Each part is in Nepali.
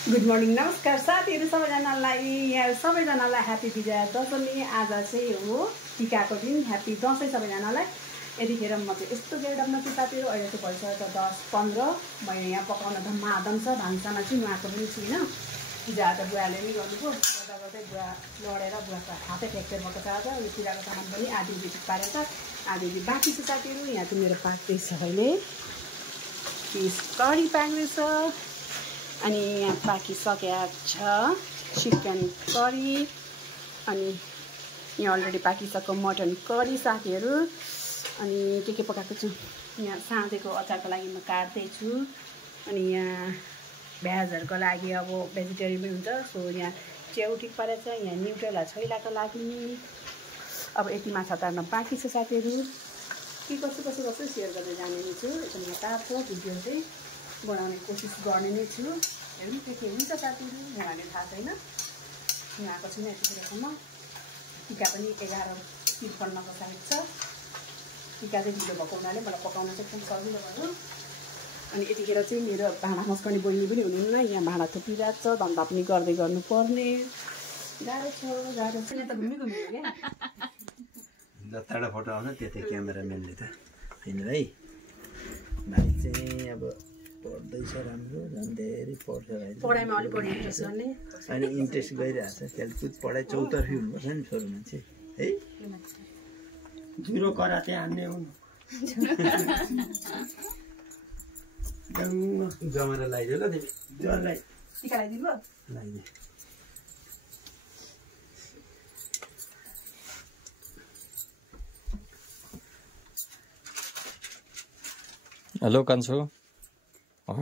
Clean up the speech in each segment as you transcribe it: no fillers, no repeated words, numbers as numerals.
गुड मर्निङ नमस्कार साथीहरू सबैजनालाई यहाँ सबैजनालाई ह्याप्पी विजया दशमी। आज चाहिँ हो टिकाको दिन। ह्याप्पी दसैँ सबैजनालाई। यतिखेर म चाहिँ यस्तो गेटअपमा छु साथीहरू। अहिले चाहिँ भइसक्यो 10-15। मैले यहाँ पकाउन त मादम छ, भान्सामा चाहिँ नुहाएको पनि छुइनँ। पूजा त बुवाले नै गर्नुभयो। गर्दा गर्दै बुवा लडेर बुवाको हातै फ्र्याक्चर भएको छ। आज यो पूजाको सामान पनि आधी पारेछ, आधी बाँकी छ साथीहरू। यहाँ चाहिँ मेरो पाक्दैछ अहिले फिस करी पाक्दैछ। अनि यहाँ पाकिसकेको छ चिकन करी। अनि यहाँ अलरेडी पाकिसकेको मटन करी साथीहरू। अनि के पकाएको छु यहाँ साँधेको अचारको लागि म काट्दैछु। अनि यहाँ भ्याजहरूको लागि अब भेजिटेरियन पनि हुन्छ। सो यहाँ च्याउ ठिक पारेछ। यहाँ न्युट्रेला छैलाको लागि अब यति माछा तार्न बाँकी छ साथीहरू। के कसो सेयर गर्दै जाने नै छु। एकदम यहाँ तार्छ भिडियो चाहिँ बनाउने कोसिस गर्ने नै छु। हेर्नु के हुन्छ साथीहरू, उहाँले थाहा छैन। उहाँको छुइनँ यतिखेरसम्म। टिका पनि 11:53को साइड छ। टिका चाहिँ ढिलो भएको हुनाले मलाई पकाउन चाहिँ एकदम सजिलो भयो। अनि यतिखेर चाहिँ मेरो भाँडा मस्काउने बहिनी पनि हुनुहुन्न। यहाँ भाँडा थुपिरहेको छ, धन्दा पनि गर्दै गर्नुपर्ने। गाह्रो छ यहाँ त घुमियो क्या। जताबाट फोटो आउँछ त्यतै क्यामेराम्यानले त होइन है। भाइ चाहिँ अब पढ्दैछ राम्रो, झन् धेरै पढ्छ भाइ। पढाइमा अलिक बढी इन्ट्रेस्ट गर्ने अनि इन्ट्रेस्ट गइरहेको छ। खेलकुद पढाइ चौतर्फी हुनुपर्छ नि छोरो मान्छे है। जुरो कराते हान्ने हुन्। जमारा लगाइदियो ल तिमी जसलाई टिका लगाइदिनु भयो। लगाइदियो। हेलो कान्छो। हो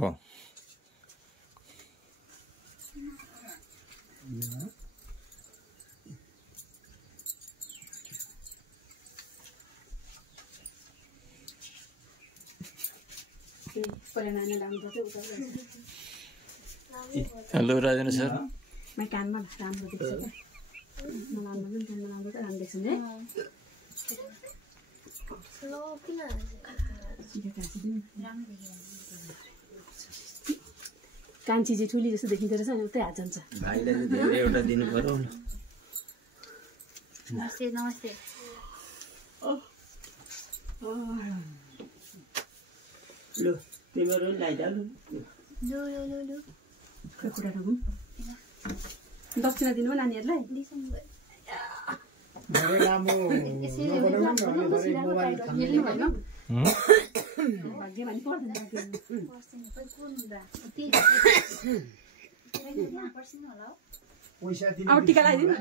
हेलो राजेन्द्र सर। कानमा राम्रो देख्छ त। नराम्रो पनि कानमा राम्रो त राम्रो देख्छ नि। कान्छी चाहिँ ठुली जस्तो देखिँदो रहेछ नि, उतै हात जान्छ। भाइलाई चाहिँ धेरै एउटा दिनु पर्यो। नमस्ते नमस्ते। लु तिमीहरू पनि लगाइदियो। लु लु लु लु कुरा नगौँ। दक्षिणा दिनु नानीहरूलाई। धेरै लामो अब टिका लगाइदिनु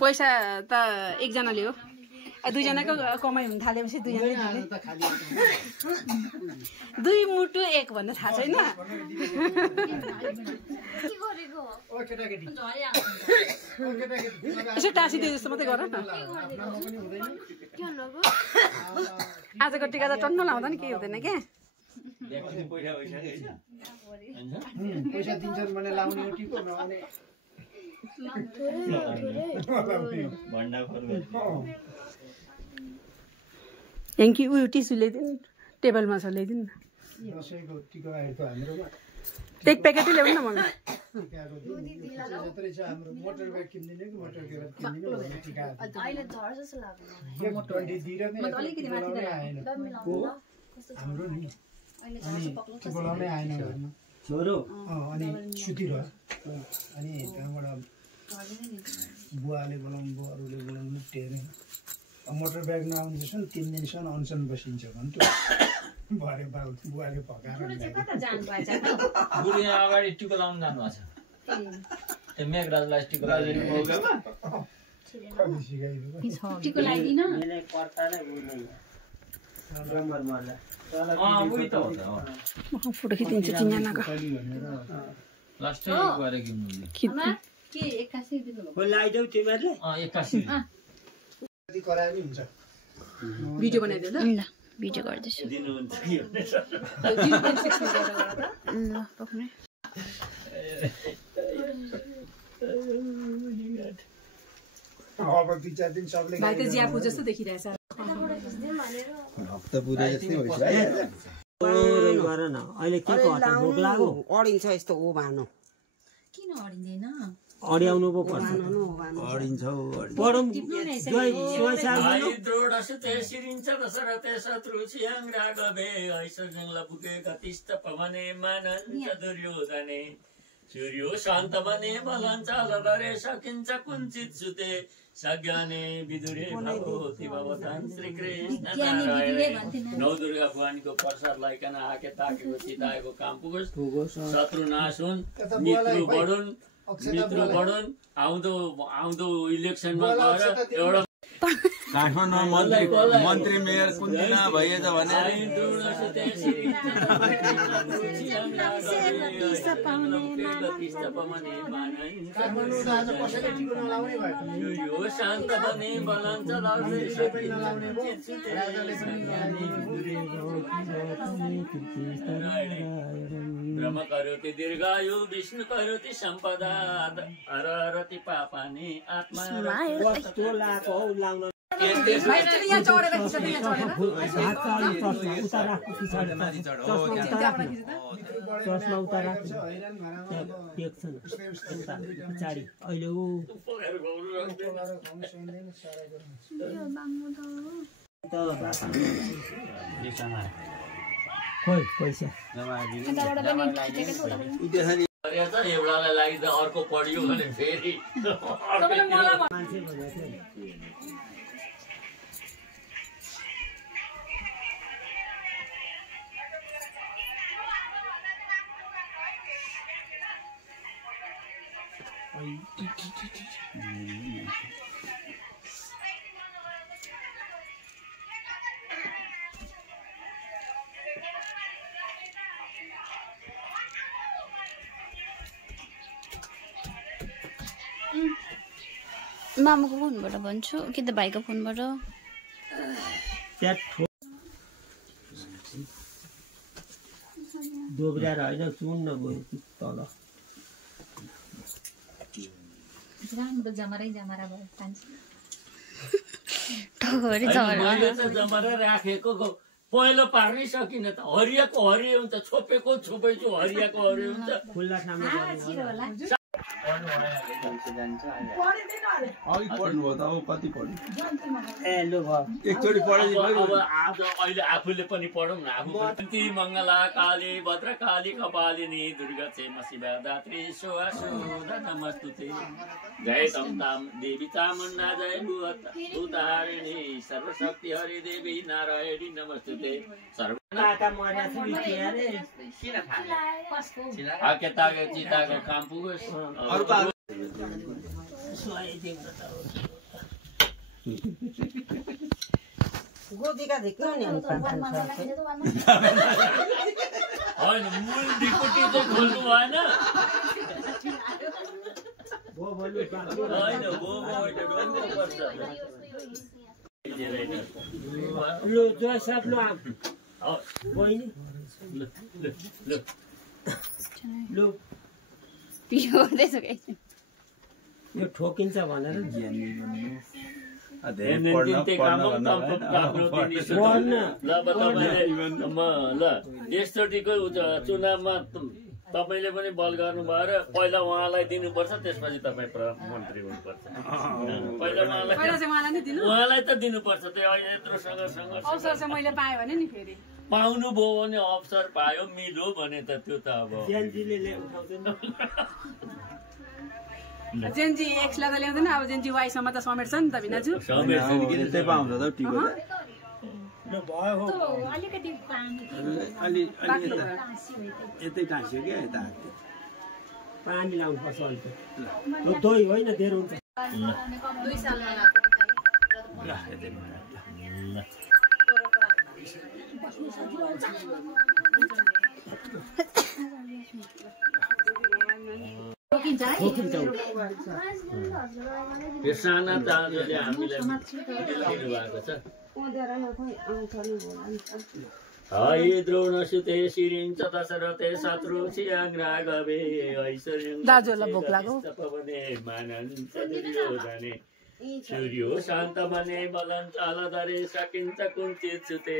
पैसा त एकजनाले हो। दुईजनाको कमाइ हुन थालेपछि दुईजनाले दुई मुटु एक भन्ने थाहा छैन। यसो टाँसिदिए जस्तो मात्रै गर न। आजको टिका त टन्न लाउँदा नि केही हुँदैन क्या। पैसा दिन्छन् भने लाउने हो टिको नआउने हेङ्की उयो टिस्यु ल्याइदिनु, टेबलमा छ ल्याइदिनु न। दसैँको टिको आएको हाम्रो एक प्याकेटै ल्याउनु न मलाई। जत्रै छ हाम्रो मोटर ब्याग किनिदिनु कि मोटर ब्याग किनिदिनु भने टिका अहिले झर जस्तो लाग्यो हाम्रो नि। अनि टिको लाउनै आएन घरमा छोरो। अनि सुतिरह्यो। अनि त्यहाँबाट बुवाले बोलाउनु भयो, अरूले बोलाउनु टेर्ने। मोटर ब्याग नआउँदैछन् 3 दिनसम्म अनसन बसिन्छ भन्थ्यो। भरे बुवाले पकाएर अगाडि टिको लाउनु जानुभएको छ। त्यो मेघराजलाई टिको लगाइदिनु टिको लगाइदिन। फोटो खिचिदिन्छु तिनजनाको। लगाइदेऊ तिमीहरूले। 81 कराए नि हुन्छ। भिडियो बनाइदियो ल। भिडियो गर्दैछु। दिनुहुन्छ ल पक्ने। अब 2-4 दिन सबले भाइ त ज्यापु जस्तो देखिरहेछ। हप्ता पुरै जस्तै भइसक्यो। गर न अहिले के को हतार भोक लाग्यो अडिन्छ यस्तो ओ भानो किन अडिँदैन अड्याउनु पो पर्छ अडिन्छ पढौँ द्रोणसुते शिरिन्छ दशरथे शत्रु छियाङ राघवे ऐश्वर्यङ्ला पुगेका तिष्ठ पवने मानन्छ दुर्योधने सूर्यो शान्त बने बलन्छ लदरे सकिन्छ कुञ्चित सुते सज्ञाने विदुरे भगवती भवतां श्रीकृष्ण नारायण नौ दुर्गा भवानीको प्रसाद लाइकन आके ताकेको चिताएको काम पुगोस् शत्रु नाश हुन् मित्र बढुन् आउँदो इलेक्सनमा गएर एउटा काठमाडौँमा मन्त्री मेयर कुन दिन भइएछ भने शान्त बने बलन्छ ब्रह्म करोति दीर्घायु विष्णु करोति सम्पदा हरति पापानि आत्मा एउटालाई लागि त अर्को पढ्यो भने फेरि मामुको फोनबाट भन्छु कि त भाइको फोनबाट दोब्राएर होइन चुन्न गयो तल राम्रो जमरै जमरा भयो मैले त जमरा राखेको पहिलो पार्नै सकिन त हरियाको हरियो हुन्छ छोपेको छोपेछु हरियाको हरियो हुन्छ खुल्ला ठाउँमा अघि पढ्नुभयो त अब कति पढ्नु एकचोटि पढाइदिनु आज अहिले आफूले पनि पढौँ न आफू मङ्गला काली भद्रकाली कपालिनी दुर्गा क्षेमा शिवा दात्री सोहा नमस्तुते जय तम ताम देवी चामुण्डा जय भूतारिणी सर्वशक्ति हरि देवी नारायणी नमस्तुते चिताको काम पुगोस् होइन मूल ढिकुटी चाहिँ खोल्नु भएन यो ठोकिन्छ भनेर यसचोटिको चुनावमा तपाईँले पनि बल गर्नु भएर पहिला उहाँलाई दिनुपर्छ त्यसपछि तपाईँ मन्त्री हुनुपर्छ पहिला उहाँलाई त दिनुपर्छ त्यो अहिले यत्रो सङ्घर्ष मैले पाएँ भने नि फेरि पाउनु भयो भने अवसर पायो मिल्यो भने त त्यो त अब जेनजी एक्सलाई त ल्याउँदैन अब जेनजी वाइसम्म त समेट्छ नि त भिनाजु यतै टाँसियो क्या यता पानी लाउनु पर्छ अन्त दही होइन धेरै हुन्छ यो साना चाँदोले हामीलाई दिनु भएको छ हरि द्रोण सुते शिरिन्छ दशरथे शत्रु छियाङ राघवे दाजुहरूलाई भोक लाग्यो पवने मानन्छ दुर्योधने सूर्यो शान्त बने बलन्छ अलदरे सकिन्छ कुञ्चित सुते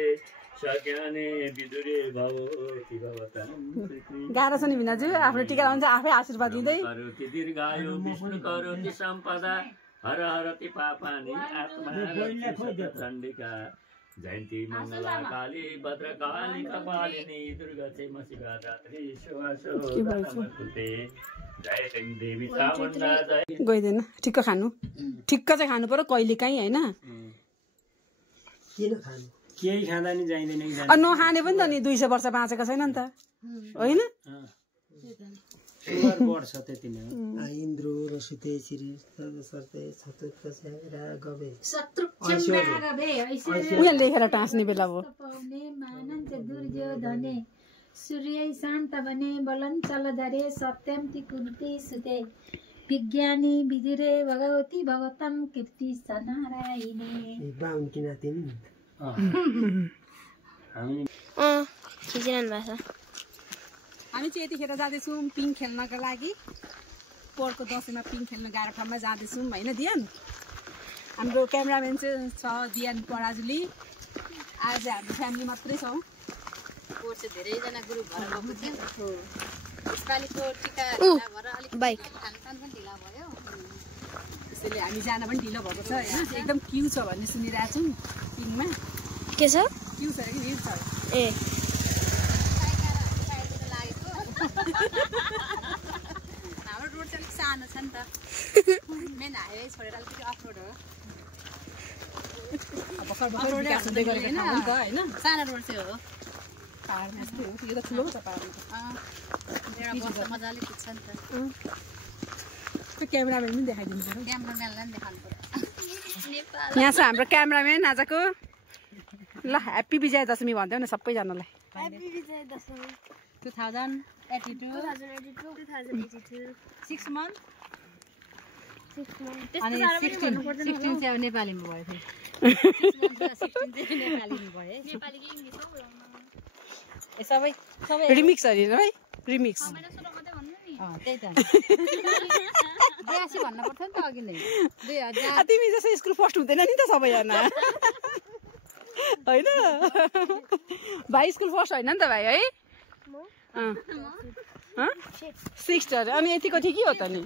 सज्ञाने विदुरे भवति भवतां गाह्रो छ नि भिनाजु आफ्नो टिका लाउँछ आफै आशीर्वाद दिँदै करोति दीर्घायु विष्णु करोति सम्पदा हर हरति पापानि आत्मा चण्डिका जयन्ती मङ्गला काली भद्रकाली कपालिनी दुर्गा क्षेमा शिवा धात्री सुवासोते जय देवी चामुण्डा जय गइदैन ठिक्क खानु ठिक्क चाहिँ खानु पर्यो कहिले काहीँ होइन किन खानु केही खाँदा नि जाइँदैन कि नखाने पनि त नि 200 वर्ष बाँचेको छैन नि त होइन सुगर बढ्छ त्यति नै हो इन्द्र रसुते श्री सर्ते छतुकसे रागवे उहाँ लेखेर टाँस्ने बेला हो दुर्योधने सूर्य शान्त बने बलन चल धरे सत्यम ती कुन्ती सुते विज्ञानी विदुरे भगवती भगवतम कीर्ति सनारायणे बाहुन किन तिन हामी चाहिँ यतिखेर जाँदैछौँ पिङ खेल्नको लागि पोहोरको दसैँमा पिङ खेल्न गाह्रो ठाउँमा जाँदैछौँ होइन दियान हाम्रो क्यामेराम्यान चाहिँ छ दियान पराजुली आज हाम्रो फ्यामिली मात्रै छौँ पोहोर चाहिँ धेरैजना ग्रुप भएर गएको थियो यसपालिको टिका भएर अलिक बाइक खानपान पनि ढिला भयो त्यसैले हामी जान पनि ढिलो भएको छ होइन एकदम क्यु छ भन्ने सुनिरहेको छौँ पिङमा के छ क्यु छ कि भिड छ ए हाम्रो रोड चाहिँ अलिक सानो छ नि त मेन हाइवे छोडेर अलिकति अफरोड हो भर्खर विकास हुँदै गरेको ठाउँ नि त होइन सानो रोड चाहिँ हो पाहाडमा यस्तै हो यो त ठुलो छ पाहाडमा मजाले खिच्छ नि त त्यो क्यामेराम्यान पनि देखाइदिनु पर्यो क्यामेराम्यानलाई पनि देखाउनु पर्यो यहाँ छ हाम्रो क्यामेराम्यान आजको ल ह्याप्पी विजय दशमी भनिदेऊ न सबैजनालाई 2082 6 month अनि 16 चाहिँ अब नेपालीमा भयो फेरि 16 चाहिँ नेपालीमा भयो नेपाली कि इङ्ग्लिस हो सबै रिमिक्स अरे है रिमिक्स त्यही त 82 भन्नु पर्छ नि त अघि नै 2000 तिमी जस्तो स्कुल फर्स्ट हुँदैन नि त सबैजना होइन भाइ स्कुल फर्स्ट होइन नि त भाइ है 6 अरे अनि यतिको ठिकै हो त नि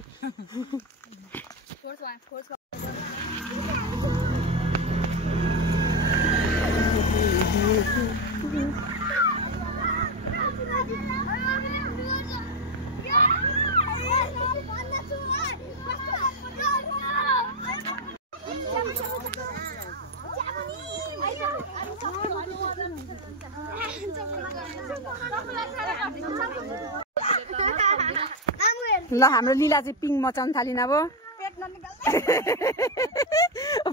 ल हाम्रो लीला चाहिँ पिङ मचाउन थालिन अब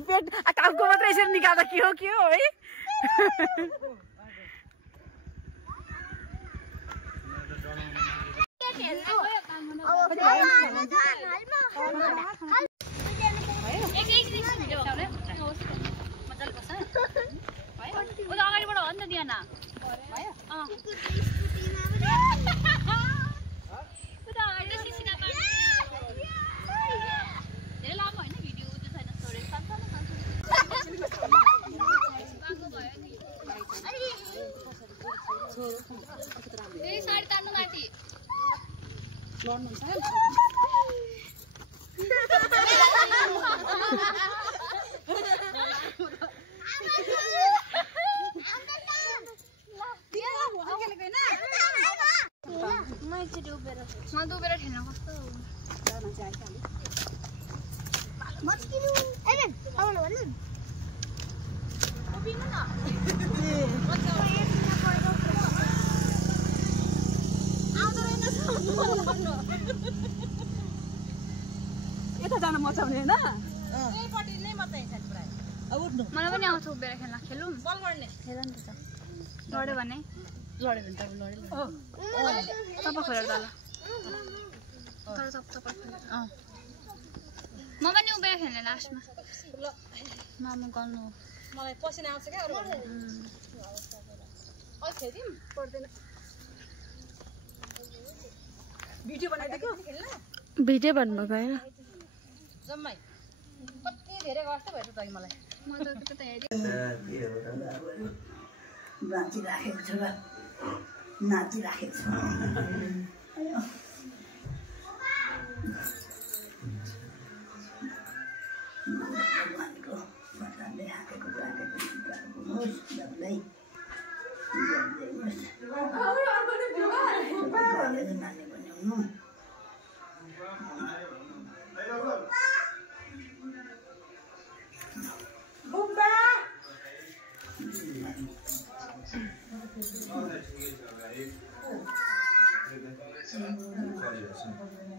पेट टाउको मात्रै यसरी निकाल्दा के हो है अगाडिबाट हो नि त दियाना साडी तान्नु माथि यता जान मचाउने होइन मलाई पनि आउँछ उभिएर खेल्न खेलौँ बल गर्ने खेल नि त लड्यो भने त अब लड्यो तपाईँ खोलेर त म पनि उभिएर खेल्ने लास्टमा मामु गर्नु मलाई पसिना आउँछ क्या भिडियो बनाइदिएको भिडियो भन्नुभएको होइन जम्मै कति धेरै कस्तो भयो त मलाई म त हेरेँ बाँचिराखेको छ र नाचिराखेको छ भगवान्को प्रसादले हाँकेको राखेको हुनुहोस् जसलाई मान्ने पनि हुनु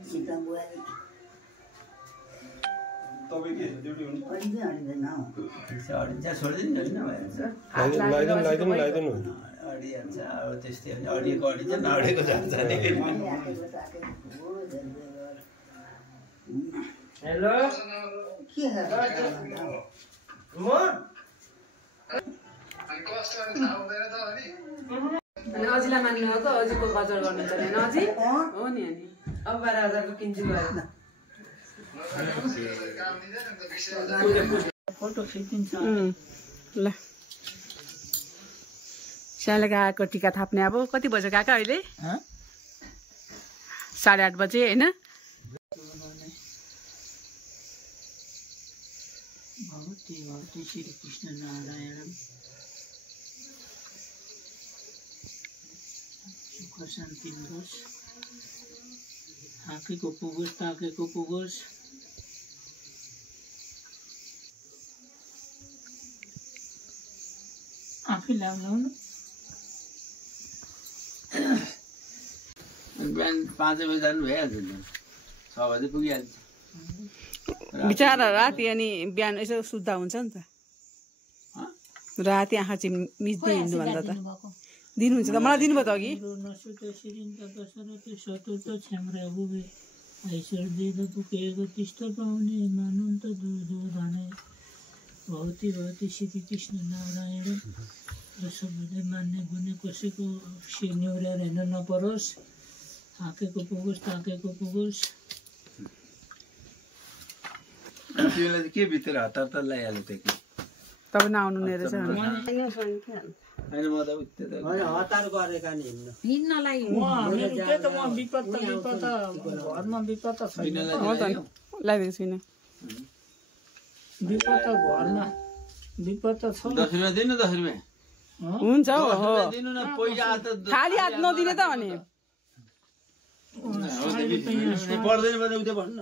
सीता बुहारी अडिँदैन लगाइदिनु अडिहाल्छ अब त्यस्तै अडिएको अडिन्छ नअडिएको जान्छ नि हेलो अनि अजिलाई मान्नु हो त अजिको गजल गर्नुहुन्छ नि अझै हो नि अनि अब 12,000 को किन्छु गएर फोटो खिचिन्छ ल स्याले गएको टिका थाप्ने अब कति बजे गएको अहिले 8:30 बजे हैन भगवती भगवती श्री कृष्ण नारायण सुख शान्ति होस् हाँकेको पुगोस् ताकेको पुगोस् आफै लाग्नु बिहान 5 बजे जानु भइहाल्छ नि 6 बजे पुगिहाल्छ बिचारा राति अनि बिहान यसो सुत्दा हुन्छ नि त राति आँखा मिच्दै हिँड्नुभन्दा त दिनुहुन्छ त मलाई दिनुभयो त अघि भगवती भगवती श्री कृष्ण नारायण र सबैले मान्ने गुन्ने कसैको शिर निहुर्याएर हिँड्न नपरोस् हाँकेको पुगोस् ताकेको पुगोस् तिमीलाई के भित्र हतार त लगाइहाल्यो त्यो कि तपाईँ नआउनु नै रहेछ होइन म त हतार गरेका नि हिँड्नलाई विपद घरमा विपद त छैन लगाइदिएको छुइनँ विपद त घरमा विपद त छ 10 रुपैयाँ दिनु 10 रुपैयाँ हुन्छ हो दिनु न पहिला हात खाली हात नदिने त अनि पर्दैन भने उतै बस्नु न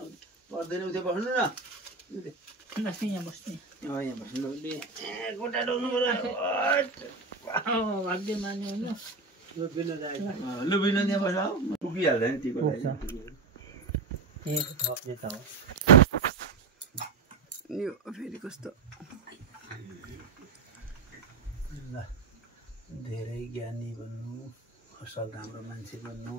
पर्दैन उतै बस्नु न यहाँ बस्ने यहाँ बस्नु गोटा डोल्नु पर्यो भाग्य मान्यो लु बिना त्यहाँ बस पुगिहाल्छ नि तिको थप्ने त हो यो फेरि कस्तो ल धेरै ज्ञानी बन्नु असल राम्रो मान्छे बन्नु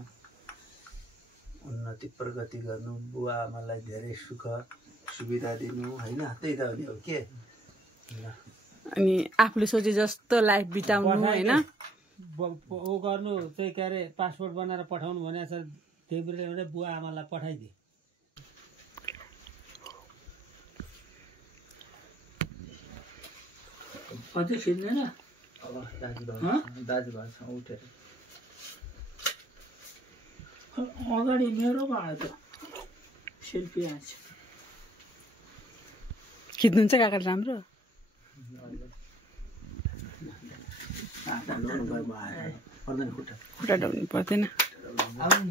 उन्नति प्रगति गर्नु बुवा आमालाई धेरै सुख सुविधा दिनु होइन त्यही त हो नि हो के अनि आफूले सोचे जस्तो लाइफ बिताउनु होइन ऊ गर्नु चाहिँ के अरे पासपोर्ट बनाएर पठाउनु भनेको छ त्यही बेला बुवा आमालाई पठाइदिए अझै खिच्दैन दाजुभाइसँग उठेर अगाडि मेरो भयो त सेल्फी आएछ खिच्नुहुन्छ काका राम्रो पर्दैन खुट्टा खुट्टा ढल्नु पर्दैन